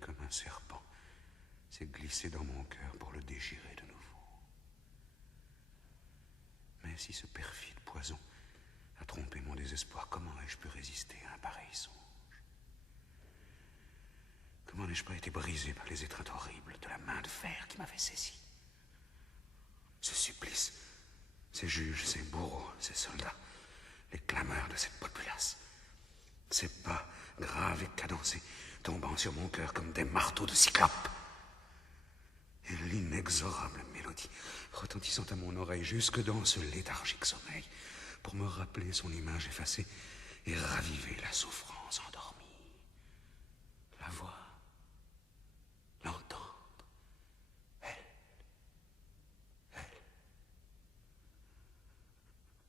comme un serpent s'est glissé dans mon cœur pour le déchirer de nouveau. Mais si ce perfide poison a trompé mon désespoir, comment ai-je pu résister à un pareil songe? Comment n'ai-je pas été brisé par les étreintes horribles de la main de fer qui m'avait saisi? Ce supplice, ces juges, ces bourreaux, ces soldats, les clameurs de cette populace, ces pas graves et cadencés tombant sur mon cœur comme des marteaux de cyclope, et l'inexorable mélodie retentissant à mon oreille jusque dans ce léthargique sommeil pour me rappeler son image effacée et raviver la souffrance endormie. La voix, l'entendre, elle.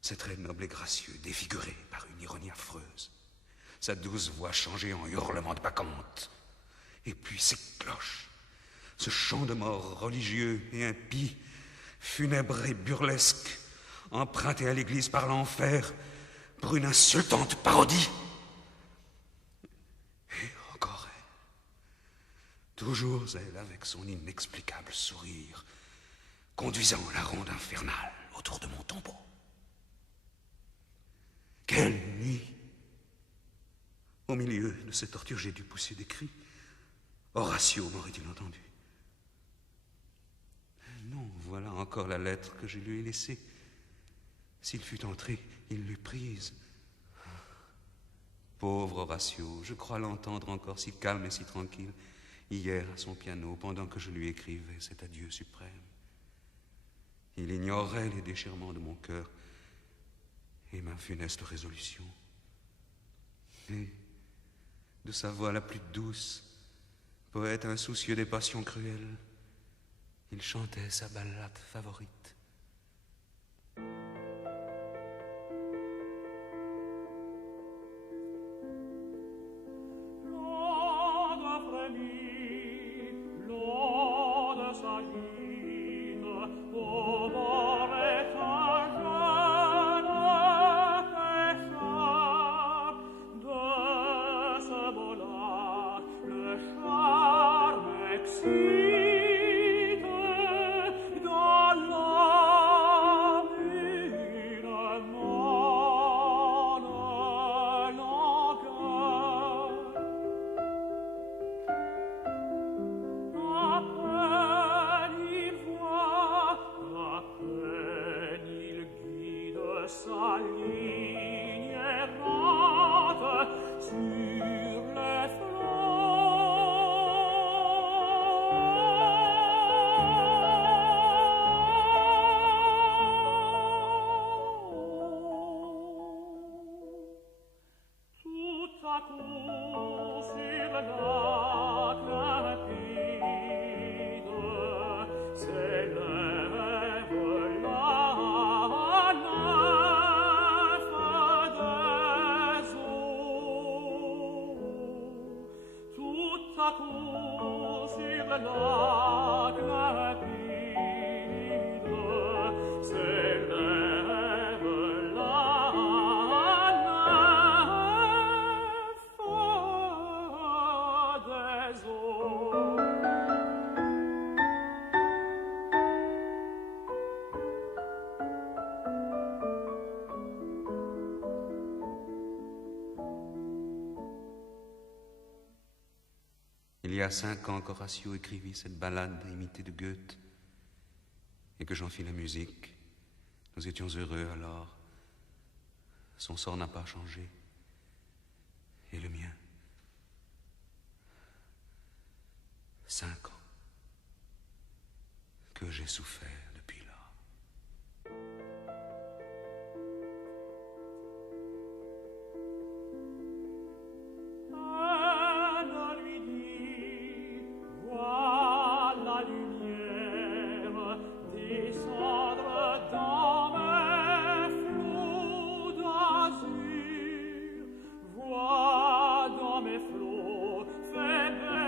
Ses traits nobles et gracieux, défigurés par une ironie affreuse. Sa douce voix changée en hurlement de bacchante. Et puis ces cloches, ce chant de mort religieux et impie, funèbre et burlesque, emprunté à l'église par l'enfer pour une insultante parodie. Et encore elle, toujours elle avec son inexplicable sourire, conduisant la ronde infernale autour de mon tombeau. Quelle nuit! Au milieu de ces tortures, j'ai dû pousser des cris. Horatio m'aurait-il entendu? Non, voilà encore la lettre que je lui ai laissée. S'il fût entré, il l'eût prise. Pauvre Horatio, je crois l'entendre encore si calme et si tranquille, hier à son piano, pendant que je lui écrivais cet adieu suprême. Il ignorait les déchirements de mon cœur et ma funeste résolution. Et de sa voix la plus douce, poète insoucieux des passions cruelles, il chantait sa ballade favorite. Il y a 5 ans qu'Horatio écrivit cette ballade imitée de Goethe et que j'en fis la musique. Nous étions heureux alors. Son sort n'a pas changé. Et le mien. 5 ans que j'ai souffert depuis là. Fais baisser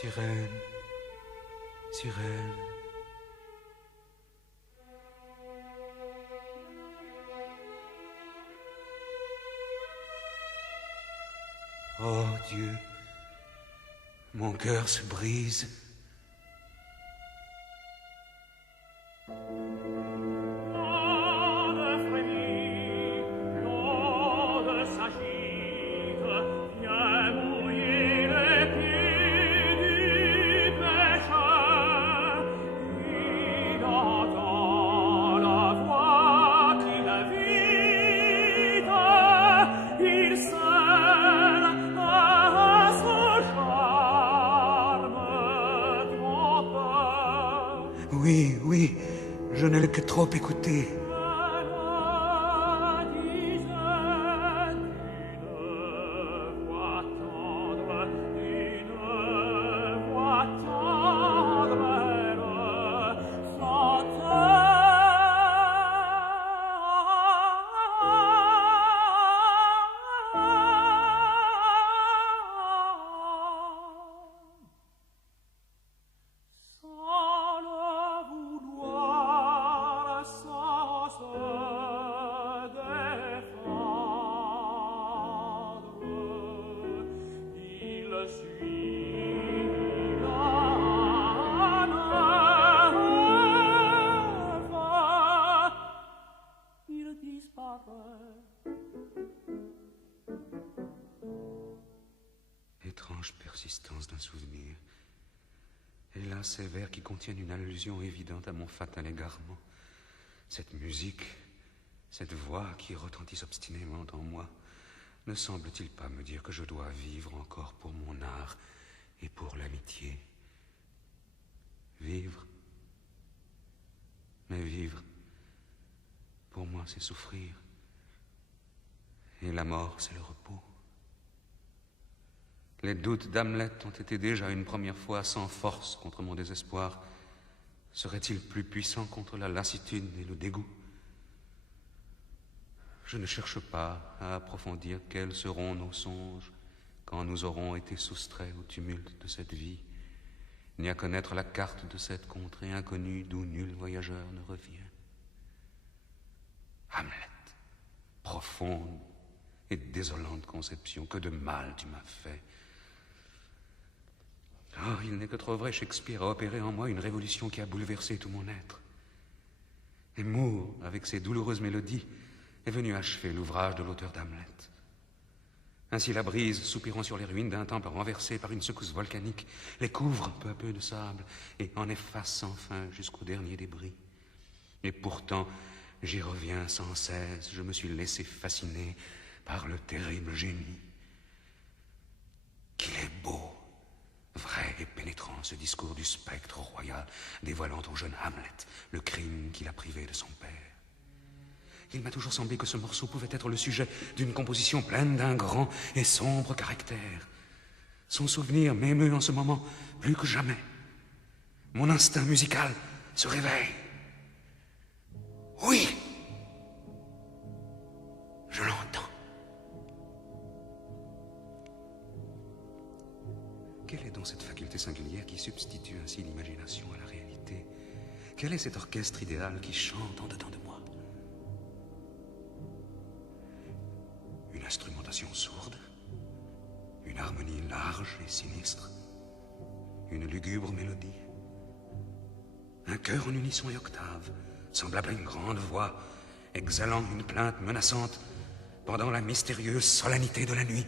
Sirène, sirène. Oh Dieu, mon cœur se brise. Oui, oui, je ne l'ai que trop écouté. Étrange persistance d'un souvenir. Et là, ces vers qui contiennent une allusion évidente à mon fatal égarement. Cette musique, cette voix qui retentisse obstinément en moi, ne semble-t-il pas me dire que je dois vivre encore pour mon art et pour l'amitié? Vivre. Mais vivre, pour moi, c'est souffrir. Et la mort, c'est le repos. Les doutes d'Hamlet ont été déjà une première fois sans force contre mon désespoir. Seraient-ils plus puissants contre la lassitude et le dégoût? Je ne cherche pas à approfondir quels seront nos songes quand nous aurons été soustraits au tumulte de cette vie, ni à connaître la carte de cette contrée inconnue d'où nul voyageur ne revient. Hamlet, profonde et désolante conception, que de mal tu m'as fait. Oh, il n'est que trop vrai, Shakespeare a opéré en moi une révolution qui a bouleversé tout mon être. Et Moore, avec ses douloureuses mélodies, est venu achever l'ouvrage de l'auteur d'Hamlet. Ainsi la brise, soupirant sur les ruines d'un temple renversé par une secousse volcanique, les couvre peu à peu de sable et en efface sans fin jusqu'au dernier débris. Et pourtant, j'y reviens sans cesse, je me suis laissé fasciner par le terrible génie. Qu'il est beau, vrai et pénétrant, ce discours du spectre royal, dévoilant au jeune Hamlet le crime qu'il a privé de son père. Il m'a toujours semblé que ce morceau pouvait être le sujet d'une composition pleine d'un grand et sombre caractère. Son souvenir m'émeut en ce moment plus que jamais. Mon instinct musical se réveille. Oui, je l'entends. Quelle est donc cette faculté singulière qui substitue ainsi l'imagination à la réalité? Quel est cet orchestre idéal qui chante en dedans de moi? Une instrumentation sourde, une harmonie large et sinistre, une lugubre mélodie, un chœur en unisson et octave, semblable à une grande voix, exhalant une plainte menaçante pendant la mystérieuse solennité de la nuit.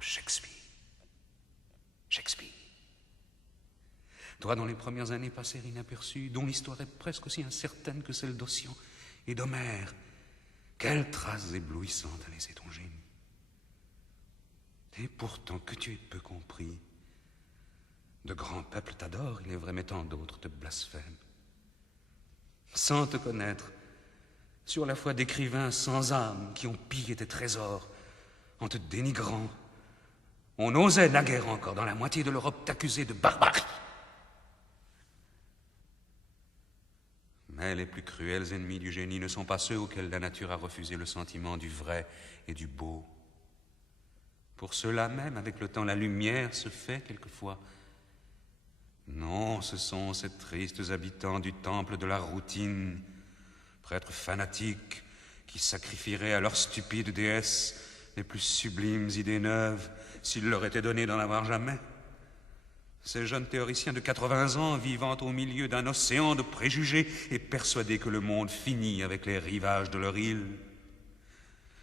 Shakespeare. Shakespeare. Toi, dont les premières années passèrent inaperçues, dont l'histoire est presque aussi incertaine que celle d'Ossian et d'Homère, quelles traces éblouissantes a laissé ton génie. Et pourtant que tu es peu compris. De grands peuples t'adorent, il est vrai, mais tant d'autres te blasphèment. Sans te connaître, sur la foi d'écrivains sans âme qui ont pillé tes trésors, en te dénigrant, on osait naguère encore dans la moitié de l'Europe t'accuser de barbarie. Mais les plus cruels ennemis du génie ne sont pas ceux auxquels la nature a refusé le sentiment du vrai et du beau. Pour ceux-là même, avec le temps, la lumière se fait quelquefois. Non, ce sont ces tristes habitants du temple de la routine, prêtres fanatiques qui sacrifieraient à leurs stupides déesses les plus sublimes idées neuves s'il leur était donné d'en avoir jamais. Ces jeunes théoriciens de 80 ans vivant au milieu d'un océan de préjugés et persuadés que le monde finit avec les rivages de leur île.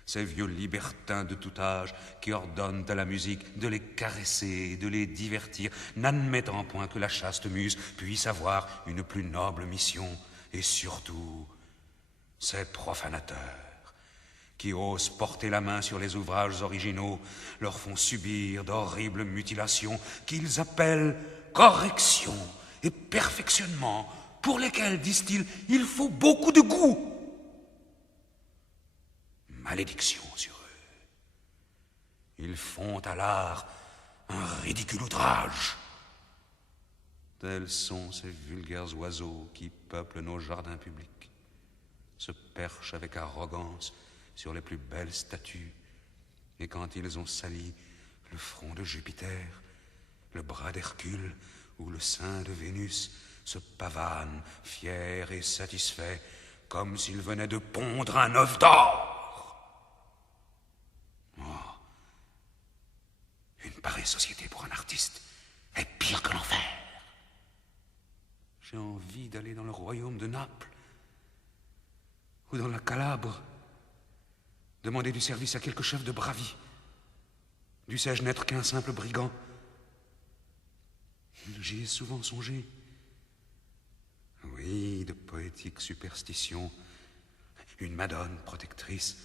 Ces vieux libertins de tout âge qui ordonnent à la musique de les caresser et de les divertir, n'admettant point que la chaste muse puisse avoir une plus noble mission. Et surtout, ces profanateurs qui osent porter la main sur les ouvrages originaux, leur font subir d'horribles mutilations qu'ils appellent correction et perfectionnement, pour lesquels, disent-ils, il faut beaucoup de goût. Malédiction sur eux. Ils font à l'art un ridicule outrage. Tels sont ces vulgaires oiseaux qui peuplent nos jardins publics, se perchent avec arrogance sur les plus belles statues, et quand ils ont sali le front de Jupiter, le bras d'Hercule ou le sein de Vénus, se pavanent, fiers et satisfaits, comme s'ils venaient de pondre un œuf d'or. Une pareille société pour un artiste est pire que l'enfer. J'ai envie d'aller dans le royaume de Naples ou dans la Calabre, demander du service à quelque chef de Bravie. Dussé-je n'être qu'un simple brigand? J'y ai souvent songé. Oui, de poétiques superstitions, une madone protectrice,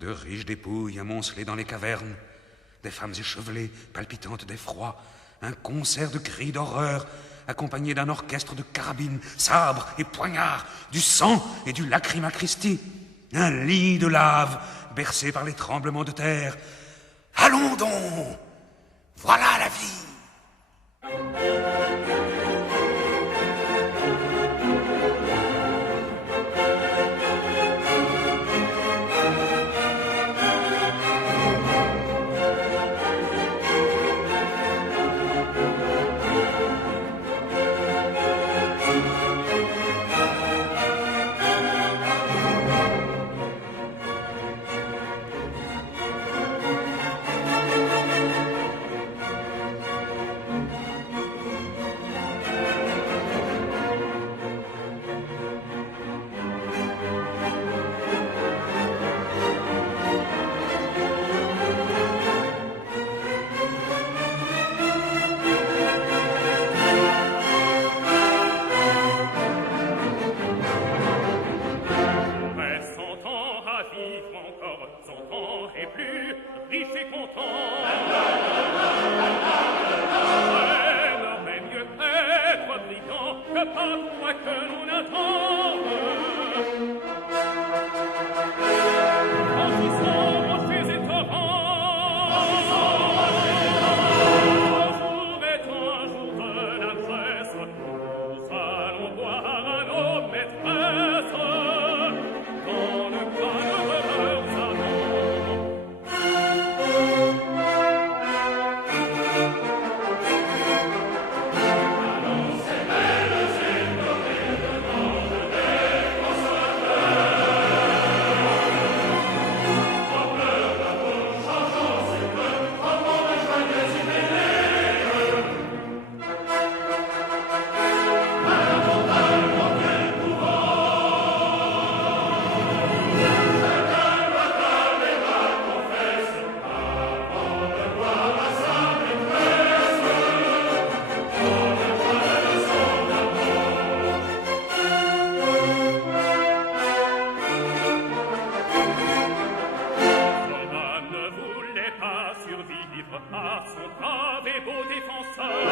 de riches dépouilles amoncelées dans les cavernes, des femmes échevelées, palpitantes d'effroi, un concert de cris d'horreur, accompagné d'un orchestre de carabines, sabres et poignards, du sang et du lacryma Christi, un lit de lave bercé par les tremblements de terre. Allons donc, voilà la vie. livre à son brave et beau défenseur.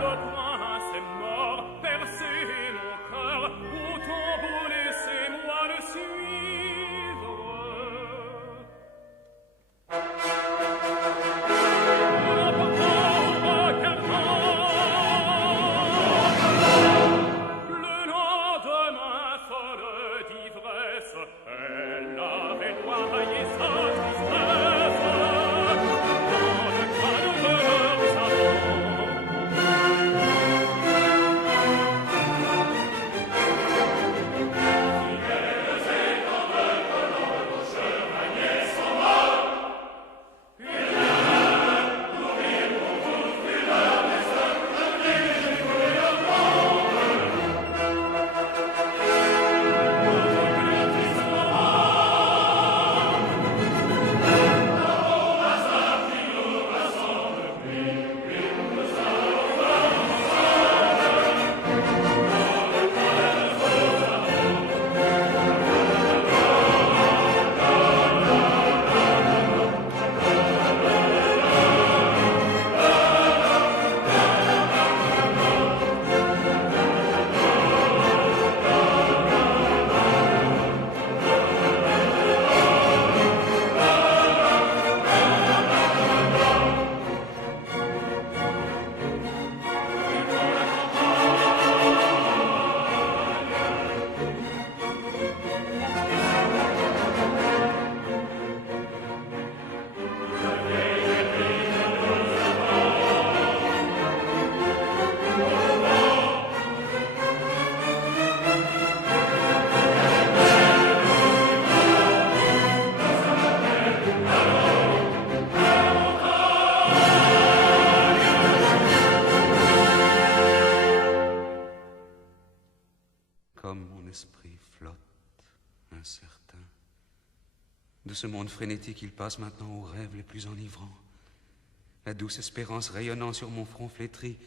Le prince est mort, percez mon cœur, autant vous laissez-moi le suivre. Le lendemain, folle d'ivresse, elle avait noyé sa tristesse dans le cadre de leurs amants. Si elles étant de colons, nos chevaliers sont morts, une heure mourir pour vous, une heure des seuls, le prix du Comme mon esprit flotte, incertain. De ce monde frénétique, il passe maintenant aux rêves les plus enivrants. La douce espérance rayonnant sur mon front flétri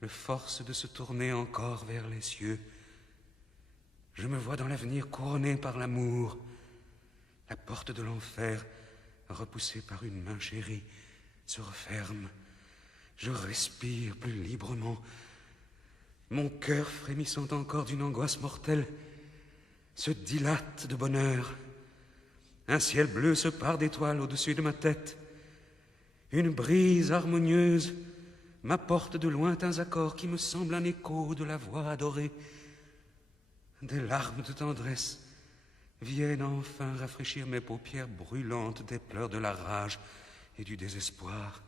le force de se tourner encore vers les cieux. Je me vois dans l'avenir couronné par l'amour. La porte de l'enfer, repoussée par une main chérie, se referme. Je respire plus librement. Mon cœur, frémissant encore d'une angoisse mortelle, se dilate de bonheur. Un ciel bleu se pare d'étoiles au-dessus de ma tête. Une brise harmonieuse m'apporte de lointains accords qui me semblent un écho de la voix adorée. Des larmes de tendresse viennent enfin rafraîchir mes paupières brûlantes des pleurs de la rage et du désespoir.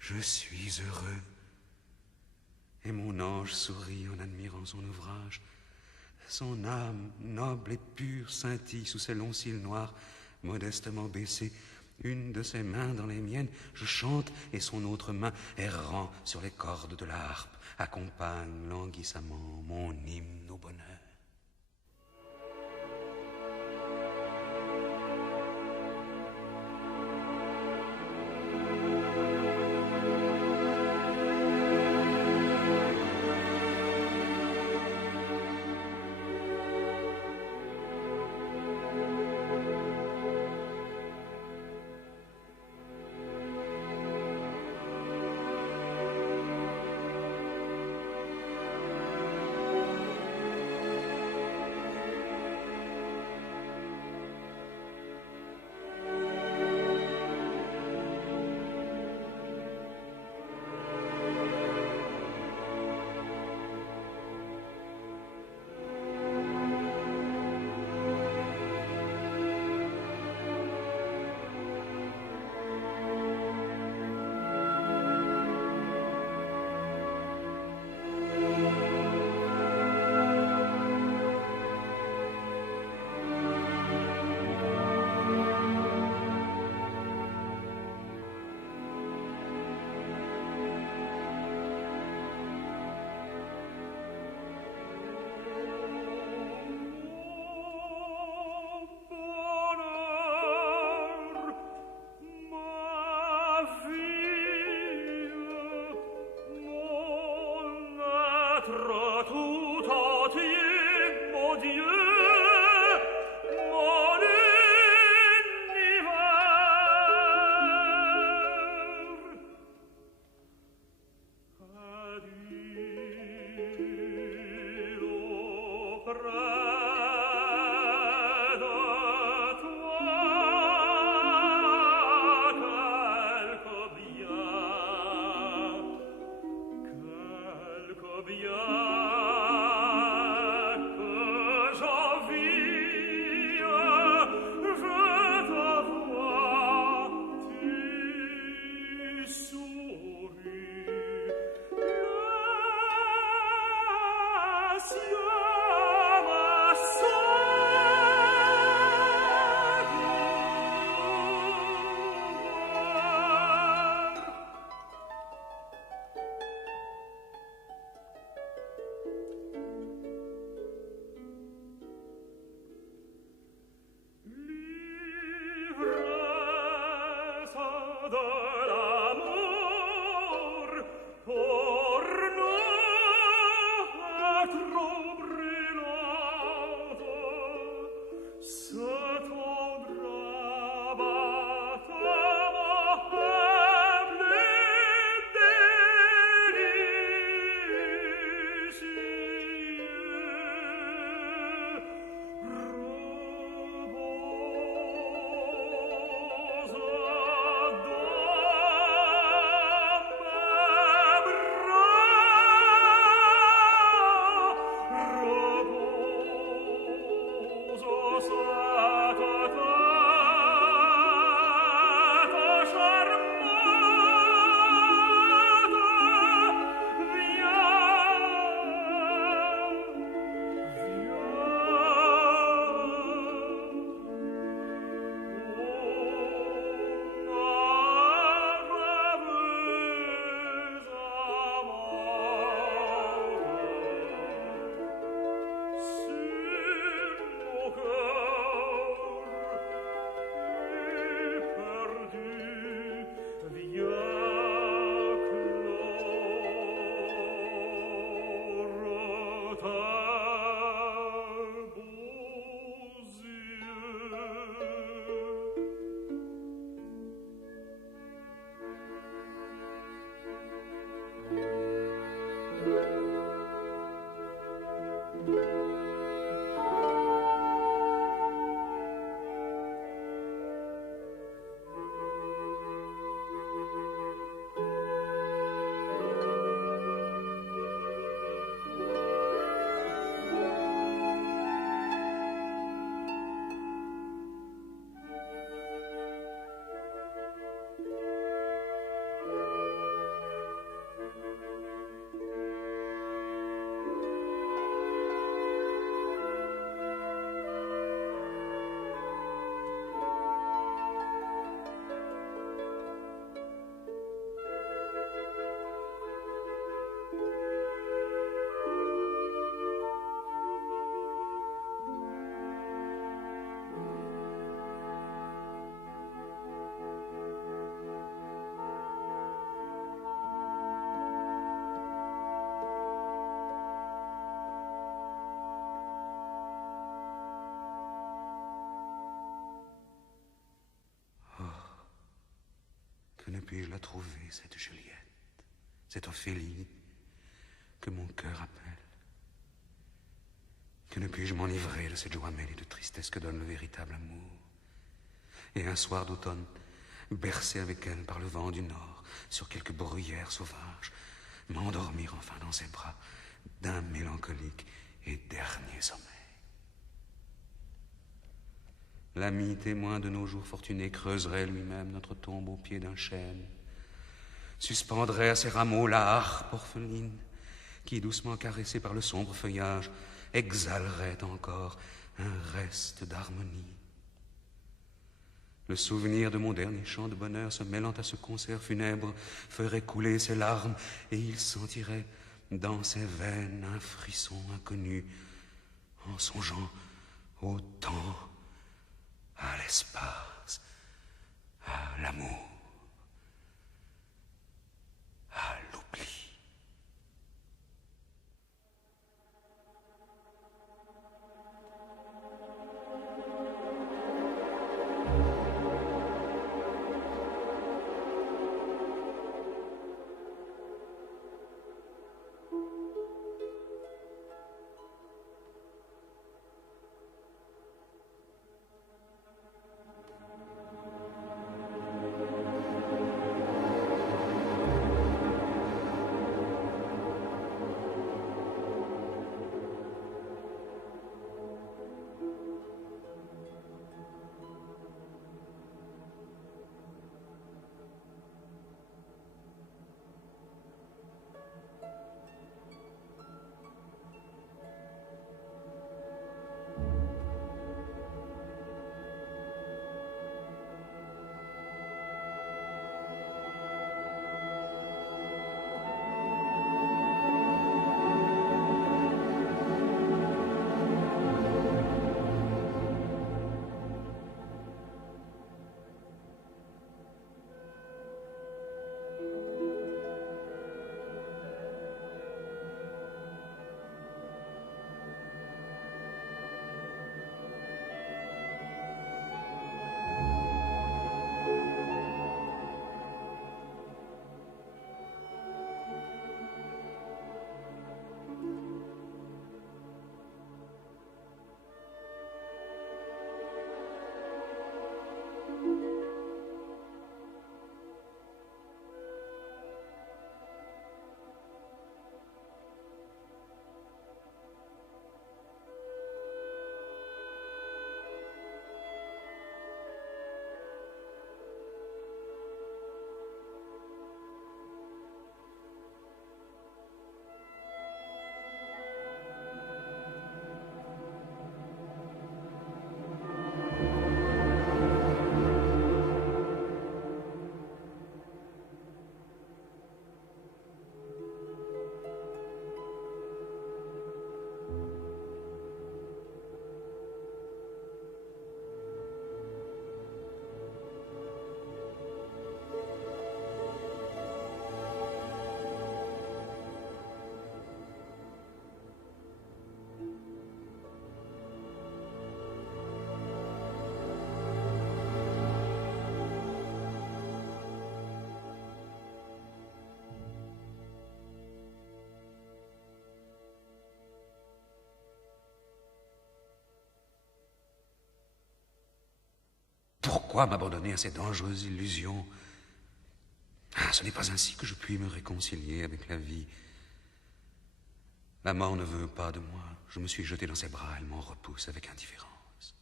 Je suis heureux. Et mon ange sourit en admirant son ouvrage. Son âme, noble et pure, scintille sous ses longs cils noirs, modestement baissés. Une de ses mains dans les miennes, je chante, et son autre main, errant sur les cordes de la harpe, accompagne languissamment mon hymne au bonheur. Que ne puis-je la trouver, cette Juliette, cette Ophélie que mon cœur appelle? Que ne puis-je m'enivrer de cette joie mêlée de tristesse que donne le véritable amour? Et un soir d'automne, bercé avec elle par le vent du nord, sur quelque bruyère sauvage, m'endormir enfin dans ses bras d'un mélancolique et dernier sommeil. L'ami témoin de nos jours fortunés creuserait lui-même notre tombe au pied d'un chêne, suspendrait à ses rameaux la harpe orpheline, qui, doucement caressée par le sombre feuillage, exhalerait encore un reste d'harmonie. Le souvenir de mon dernier chant de bonheur, se mêlant à ce concert funèbre, ferait couler ses larmes, et il sentirait dans ses veines un frisson inconnu, en songeant au temps, à l'espace, à l'amour, à l'oubli. Pourquoi m'abandonner à ces dangereuses illusions? Ah, ce n'est pas ainsi que je puis me réconcilier avec la vie. La mort ne veut pas de moi. Je me suis jeté dans ses bras, elle m'en repousse avec indifférence.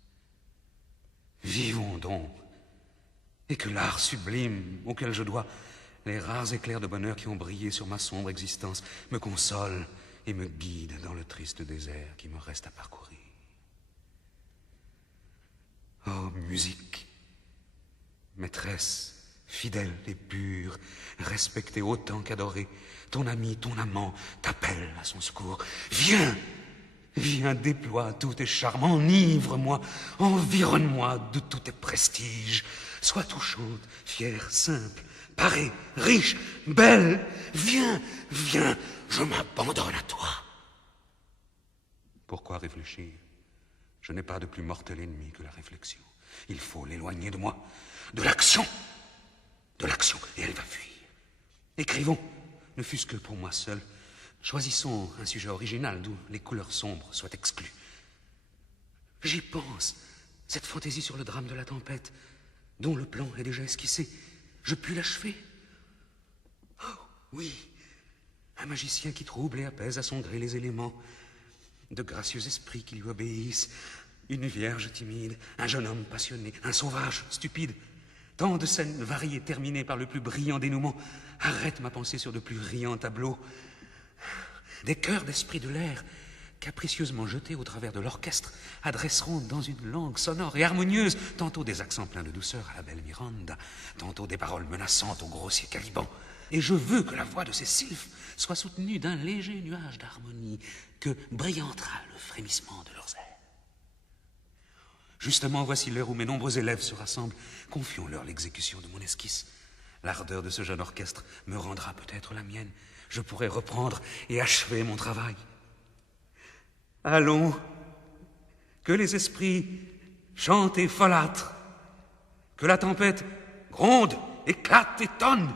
Vivons donc, et que l'art sublime auquel je dois les rares éclairs de bonheur qui ont brillé sur ma sombre existence me console et me guide dans le triste désert qui me reste à parcourir. Oh, musique, maîtresse, fidèle et pure, respectée autant qu'adorée, ton ami, ton amant t'appelle à son secours. Viens, viens, déploie tous tes charmes, enivre-moi, environne-moi de tous tes prestiges. Sois tout chaude, fière, simple, parée, riche, belle. Viens, viens, je m'abandonne à toi. Pourquoi réfléchir? Je n'ai pas de plus mortel ennemi que la réflexion. Il faut l'éloigner de moi. De l'action, et elle va fuir. Écrivons, ne fût-ce que pour moi seul. Choisissons un sujet original d'où les couleurs sombres soient exclues. J'y pense, cette fantaisie sur le drame de la tempête, dont le plan est déjà esquissé. Je puis l'achever. Oh, oui, un magicien qui trouble et apaise à son gré les éléments, de gracieux esprits qui lui obéissent, une vierge timide, un jeune homme passionné, un sauvage stupide. Tant de scènes variées terminées par le plus brillant dénouement. Arrête ma pensée sur de plus riants tableaux. Des chœurs d'esprits de l'air, capricieusement jetés au travers de l'orchestre, adresseront dans une langue sonore et harmonieuse tantôt des accents pleins de douceur à la belle Miranda, tantôt des paroles menaçantes au grossier Caliban. Et je veux que la voix de ces sylphes soit soutenue d'un léger nuage d'harmonie que brillantera le frémissement de leurs airs. Justement, voici l'heure où mes nombreux élèves se rassemblent. Confions-leur l'exécution de mon esquisse. L'ardeur de ce jeune orchestre me rendra peut-être la mienne. Je pourrai reprendre et achever mon travail. Allons, que les esprits chantent et folâtrent, que la tempête gronde, éclate et tonne,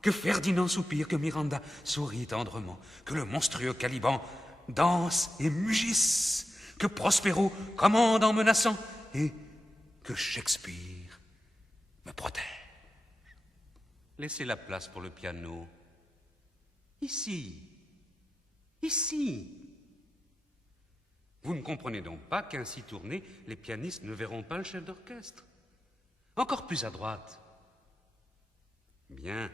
que Ferdinand soupire, que Miranda sourit tendrement, que le monstrueux Caliban danse et mugisse, que Prospero commande en menaçant, et que Shakespeare me protège. Laissez la place pour le piano. Ici. Vous ne comprenez donc pas qu'ainsi tournés, les pianistes ne verront pas le chef d'orchestre. Encore plus à droite. Bien.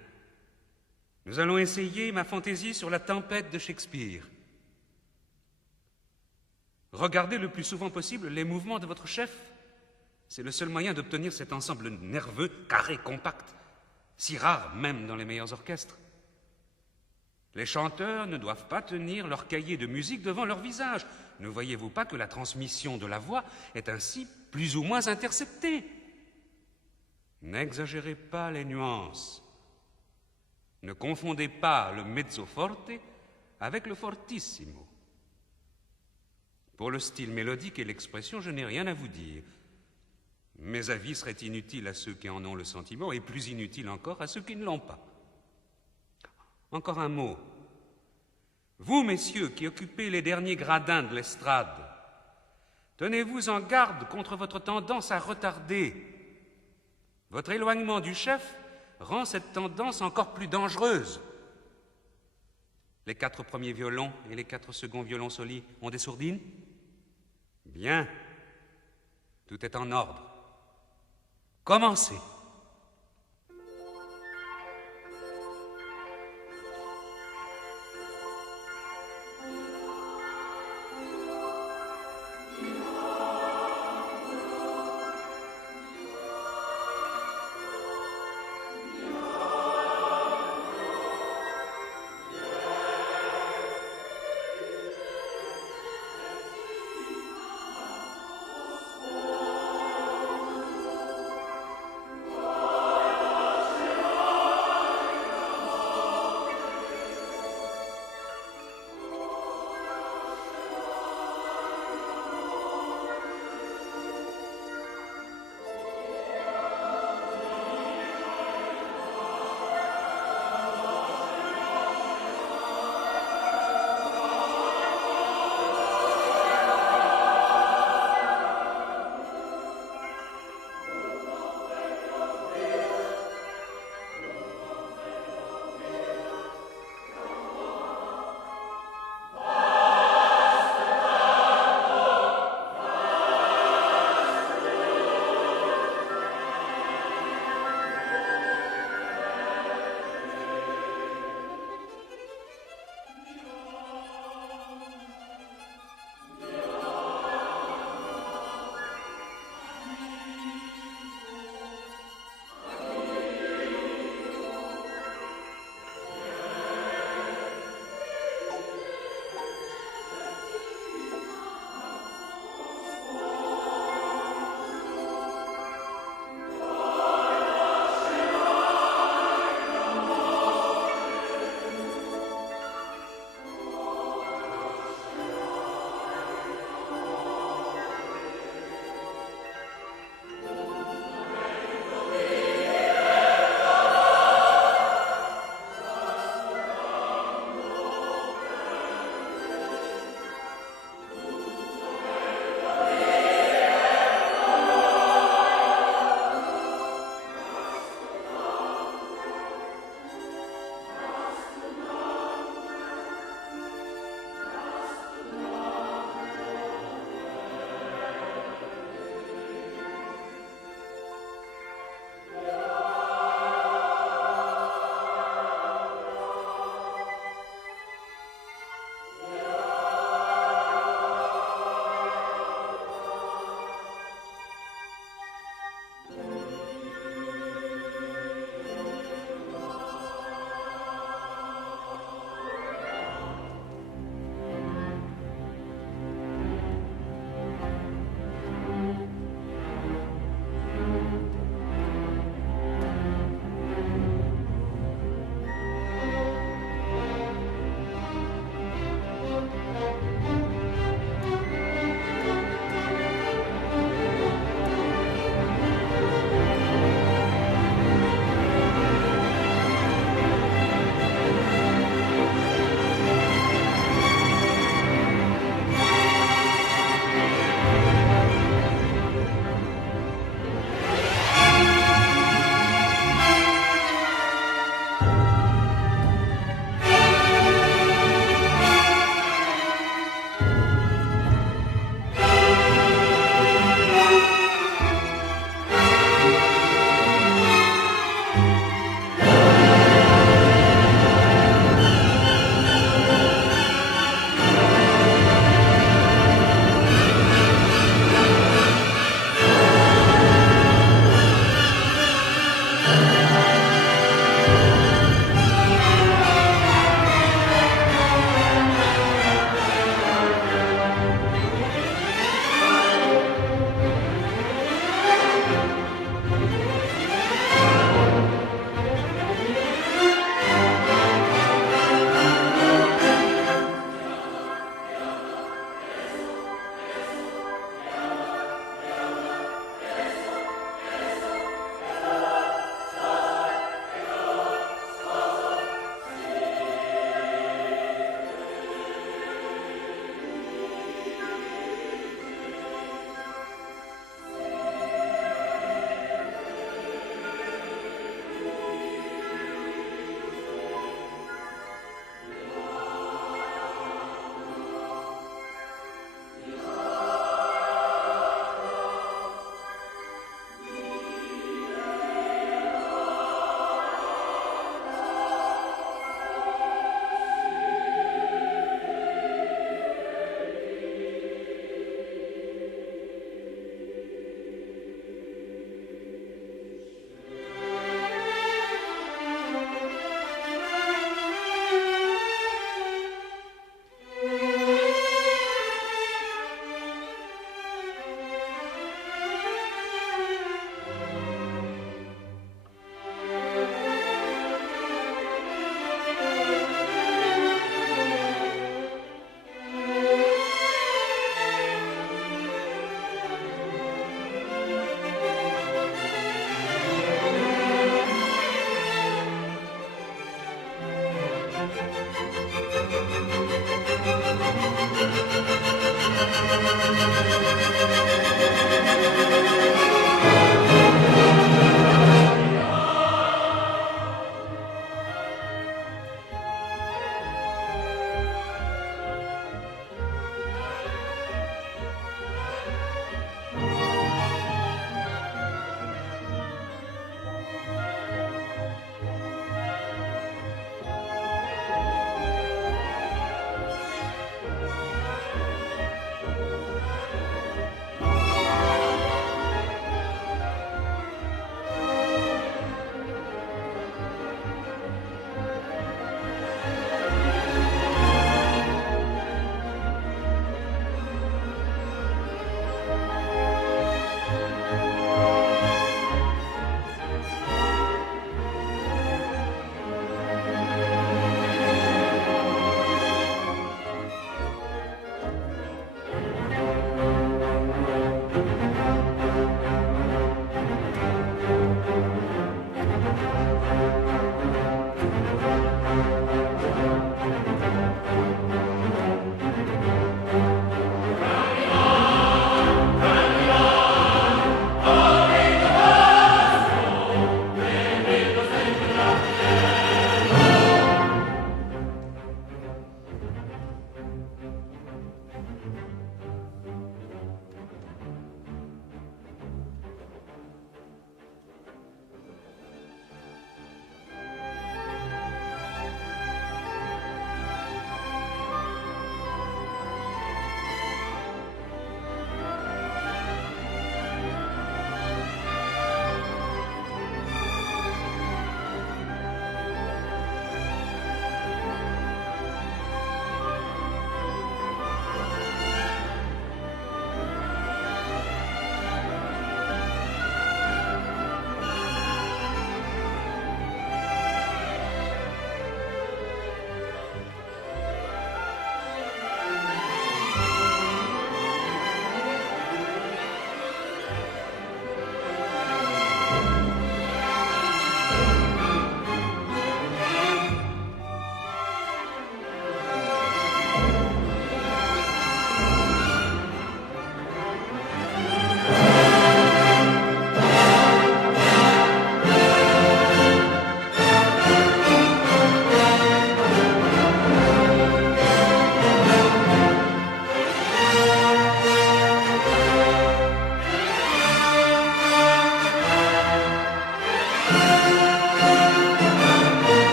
Nous allons essayer ma fantaisie sur la tempête de Shakespeare. Regardez le plus souvent possible les mouvements de votre chef. C'est le seul moyen d'obtenir cet ensemble nerveux, carré, compact, si rare même dans les meilleurs orchestres. Les chanteurs ne doivent pas tenir leur cahier de musique devant leur visage. Ne voyez-vous pas que la transmission de la voix est ainsi plus ou moins interceptée? N'exagérez pas les nuances. Ne confondez pas le mezzo forte avec le fortissimo. Pour le style mélodique et l'expression, je n'ai rien à vous dire. Mes avis seraient inutiles à ceux qui en ont le sentiment et plus inutiles encore à ceux qui ne l'ont pas. Encore un mot. Vous, messieurs, qui occupez les derniers gradins de l'estrade, tenez-vous en garde contre votre tendance à retarder. Votre éloignement du chef rend cette tendance encore plus dangereuse. Les 4 premiers violons et les 4 seconds violons solis ont des sourdines? Bien. Tout est en ordre. Commencez.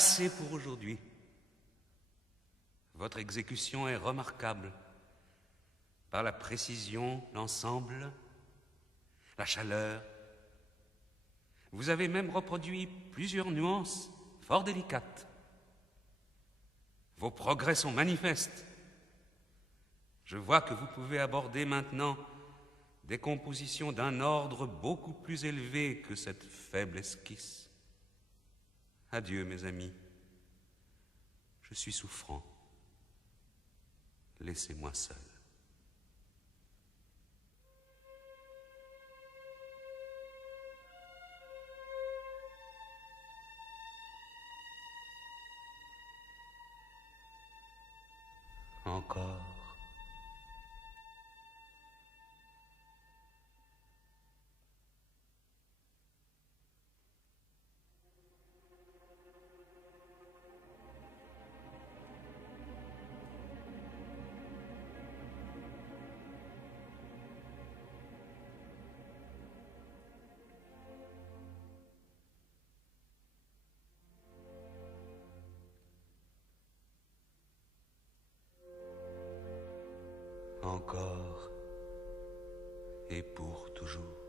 Assez pour aujourd'hui. Votre exécution est remarquable par la précision, l'ensemble, la chaleur. Vous avez même reproduit plusieurs nuances fort délicates. Vos progrès sont manifestes. Je vois que vous pouvez aborder maintenant des compositions d'un ordre beaucoup plus élevé que cette faible esquisse. Adieu, mes amis. Je suis souffrant. Laissez-moi seul. Encore. Encore et pour toujours.